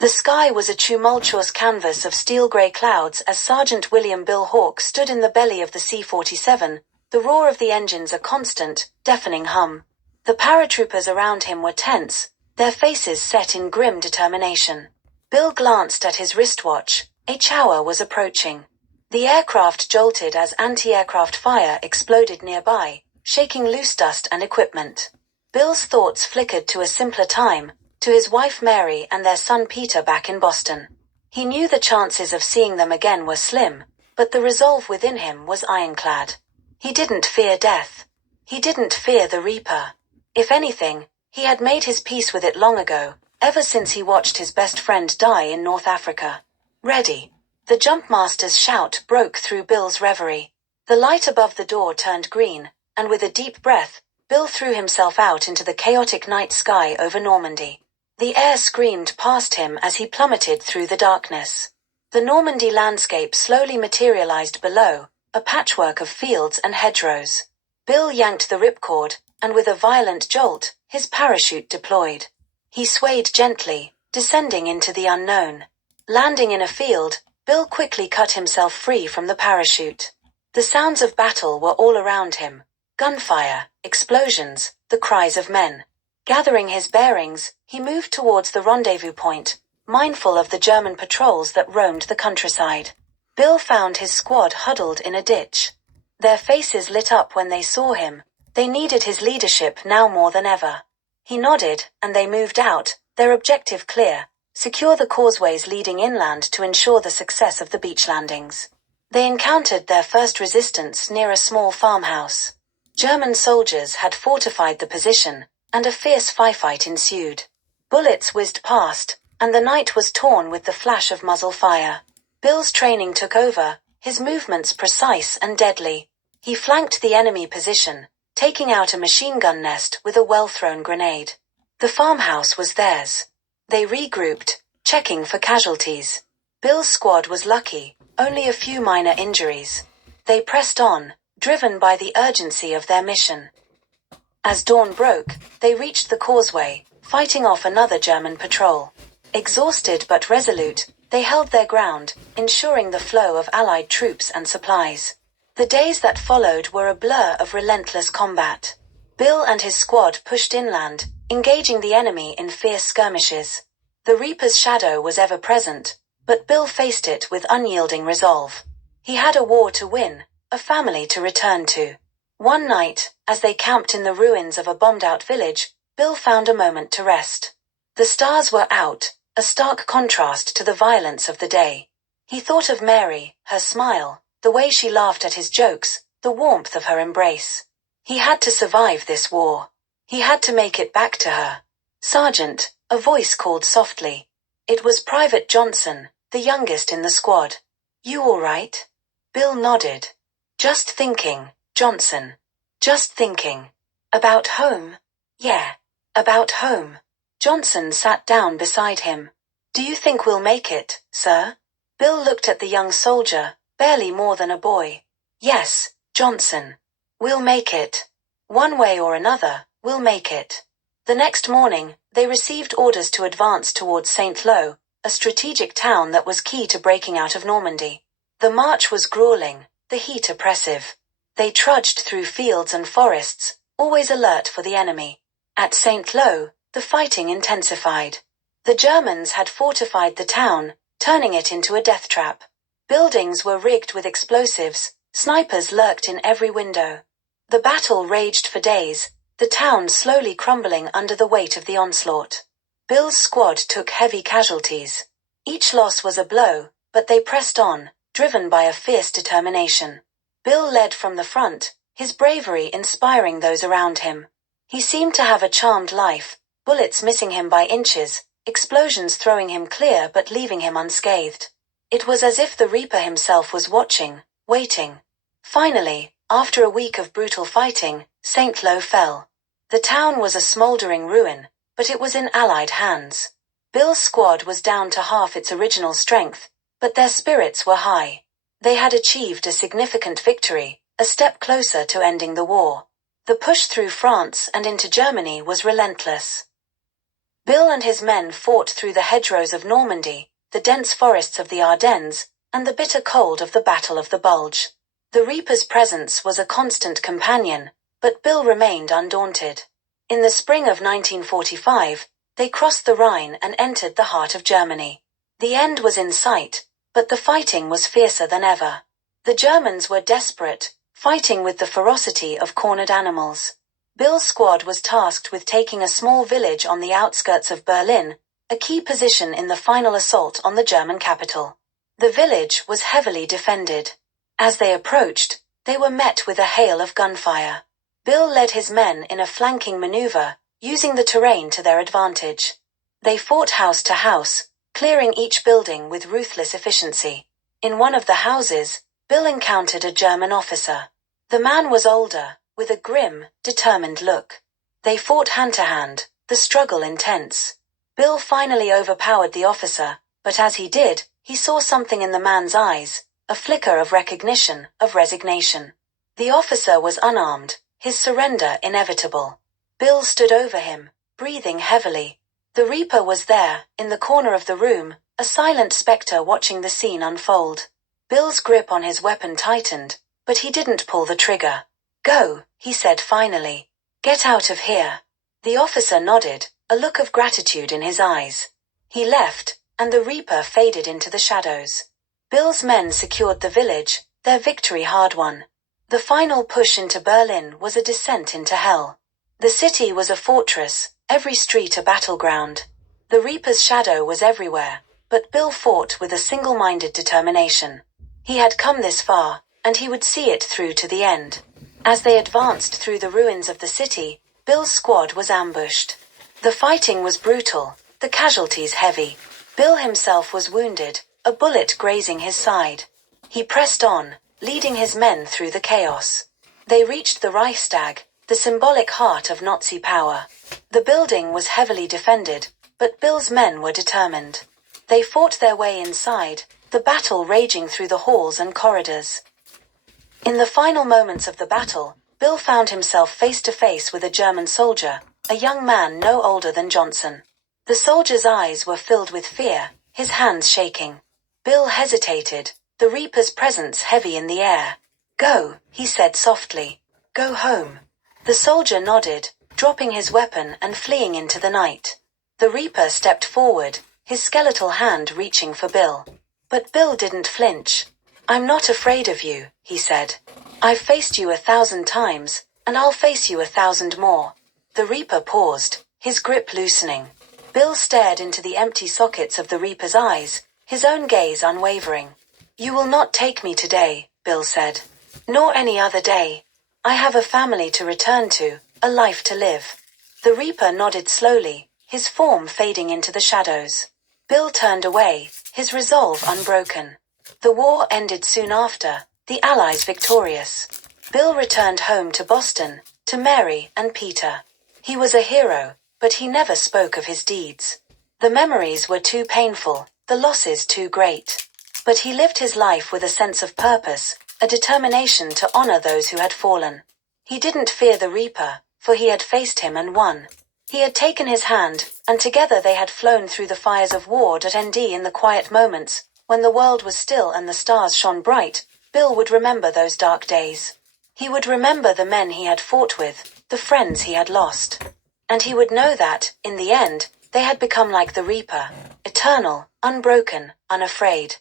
The sky was a tumultuous canvas of steel-grey clouds as Sergeant William Bill Hawke stood in the belly of the C-47, the roar of the engines a constant, deafening hum. The paratroopers around him were tense, their faces set in grim determination. Bill glanced at his wristwatch. A chower was approaching. The aircraft jolted as anti-aircraft fire exploded nearby, shaking loose dust and equipment. Bill's thoughts flickered to a simpler time, to his wife Mary and their son Peter back in Boston. He knew the chances of seeing them again were slim, but the resolve within him was ironclad. He didn't fear death. He didn't fear the Reaper. If anything, he had made his peace with it long ago, ever since he watched his best friend die in North Africa. Ready. The jumpmaster's shout broke through Bill's reverie. The light above the door turned green, and with a deep breath, Bill threw himself out into the chaotic night sky over Normandy. The air screamed past him as he plummeted through the darkness. The Normandy landscape slowly materialized below, a patchwork of fields and hedgerows. Bill yanked the ripcord, and with a violent jolt, his parachute deployed. He swayed gently, descending into the unknown. Landing in a field, Bill quickly cut himself free from the parachute. The sounds of battle were all around him. Gunfire, explosions, the cries of men. Gathering his bearings, he moved towards the rendezvous point, mindful of the German patrols that roamed the countryside. Bill found his squad huddled in a ditch. Their faces lit up when they saw him. They needed his leadership now more than ever. He nodded, and they moved out, their objective clear: secure the causeways leading inland to ensure the success of the beach landings. They encountered their first resistance near a small farmhouse. German soldiers had fortified the position, and a fierce firefight ensued. Bullets whizzed past, and the night was torn with the flash of muzzle fire. Bill's training took over, his movements precise and deadly. He flanked the enemy position, taking out a machine gun nest with a well-thrown grenade. The farmhouse was theirs. They regrouped, checking for casualties. Bill's squad was lucky, only a few minor injuries. They pressed on, driven by the urgency of their mission. As dawn broke, they reached the causeway, fighting off another German patrol. Exhausted but resolute, they held their ground, ensuring the flow of Allied troops and supplies. The days that followed were a blur of relentless combat. Bill and his squad pushed inland, engaging the enemy in fierce skirmishes. The Reaper's shadow was ever present, but Bill faced it with unyielding resolve. He had a war to win, a family to return to. One night, as they camped in the ruins of a bombed-out village, Bill found a moment to rest. The stars were out, a stark contrast to the violence of the day. He thought of Mary, her smile, the way she laughed at his jokes, the warmth of her embrace. He had to survive this war. He had to make it back to her. "Sergeant," a voice called softly. It was Private Johnson, the youngest in the squad. "You all right?" Bill nodded. "Just thinking, Johnson. Just thinking. About home?" "Yeah. About home." Johnson sat down beside him. "Do you think we'll make it, sir?" Bill looked at the young soldier, barely more than a boy. "Yes, Johnson. We'll make it. One way or another, we'll make it." The next morning, they received orders to advance towards St. Lo, a strategic town that was key to breaking out of Normandy. The march was grueling, the heat oppressive. They trudged through fields and forests, always alert for the enemy. At St. Lo, the fighting intensified. The Germans had fortified the town, turning it into a death trap. Buildings were rigged with explosives, snipers lurked in every window. The battle raged for days, the town slowly crumbling under the weight of the onslaught. Bill's squad took heavy casualties. Each loss was a blow, but they pressed on, driven by a fierce determination. Bill led from the front, his bravery inspiring those around him. He seemed to have a charmed life, bullets missing him by inches, explosions throwing him clear but leaving him unscathed. It was as if the Reaper himself was watching, waiting. Finally, after a week of brutal fighting, St. Lo fell. The town was a smoldering ruin, but it was in Allied hands. Bill's squad was down to half its original strength, but their spirits were high. They had achieved a significant victory, a step closer to ending the war. The push through France and into Germany was relentless. Bill and his men fought through the hedgerows of Normandy, the dense forests of the Ardennes, and the bitter cold of the Battle of the Bulge. The Reaper's presence was a constant companion, but Bill remained undaunted. In the spring of 1945, they crossed the Rhine and entered the heart of Germany. The end was in sight, but the fighting was fiercer than ever. The Germans were desperate, fighting with the ferocity of cornered animals. Bill's squad was tasked with taking a small village on the outskirts of Berlin, a key position in the final assault on the German capital. The village was heavily defended. As they approached, they were met with a hail of gunfire. Bill led his men in a flanking maneuver, using the terrain to their advantage. They fought house to house, clearing each building with ruthless efficiency. In one of the houses, Bill encountered a German officer. The man was older, with a grim, determined look. They fought hand to hand, the struggle intense. Bill finally overpowered the officer, but as he did, he saw something in the man's eyes, a flicker of recognition, of resignation. The officer was unarmed, his surrender inevitable. Bill stood over him, breathing heavily. The Reaper was there, in the corner of the room, a silent specter watching the scene unfold. Bill's grip on his weapon tightened, but he didn't pull the trigger. "Go," he said finally. "Get out of here." The officer nodded, a look of gratitude in his eyes. He left, and the Reaper faded into the shadows. Bill's men secured the village, their victory hard won. The final push into Berlin was a descent into hell. The city was a fortress, every street a battleground. The Reaper's shadow was everywhere, but Bill fought with a single-minded determination. He had come this far, and he would see it through to the end. As they advanced through the ruins of the city, Bill's squad was ambushed. The fighting was brutal, the casualties heavy. Bill himself was wounded, a bullet grazing his side. He pressed on, leading his men through the chaos. They reached the Reichstag, the symbolic heart of Nazi power. The building was heavily defended, but Bill's men were determined. They fought their way inside, the battle raging through the halls and corridors. In the final moments of the battle, Bill found himself face to face with a German soldier, a young man no older than Johnson. The soldier's eyes were filled with fear, his hands shaking. Bill hesitated, the Reaper's presence heavy in the air. "Go," he said softly. "Go home." The soldier nodded, dropping his weapon and fleeing into the night. The Reaper stepped forward, his skeletal hand reaching for Bill. But Bill didn't flinch. "I'm not afraid of you," he said. "I've faced you 1,000 times, and I'll face you 1,000 more." The Reaper paused, his grip loosening. Bill stared into the empty sockets of the Reaper's eyes, his own gaze unwavering. "You will not take me today," Bill said. "Nor any other day. I have a family to return to, a life to live." The Reaper nodded slowly, his form fading into the shadows. Bill turned away, his resolve unbroken. The war ended soon after, the Allies victorious. Bill returned home to Boston, to Mary and Peter. He was a hero, but he never spoke of his deeds. The memories were too painful, the losses too great. But he lived his life with a sense of purpose, a determination to honor those who had fallen. He didn't fear the Reaper, for he had faced him and won. He had taken his hand, and together they had flown through the fires of war.nd in the quiet moments, when the world was still and the stars shone bright. Bill would remember those dark days. He would remember the men he had fought with, the friends he had lost. And he would know that, in the end, they had become like the Reaper, eternal, unbroken, unafraid.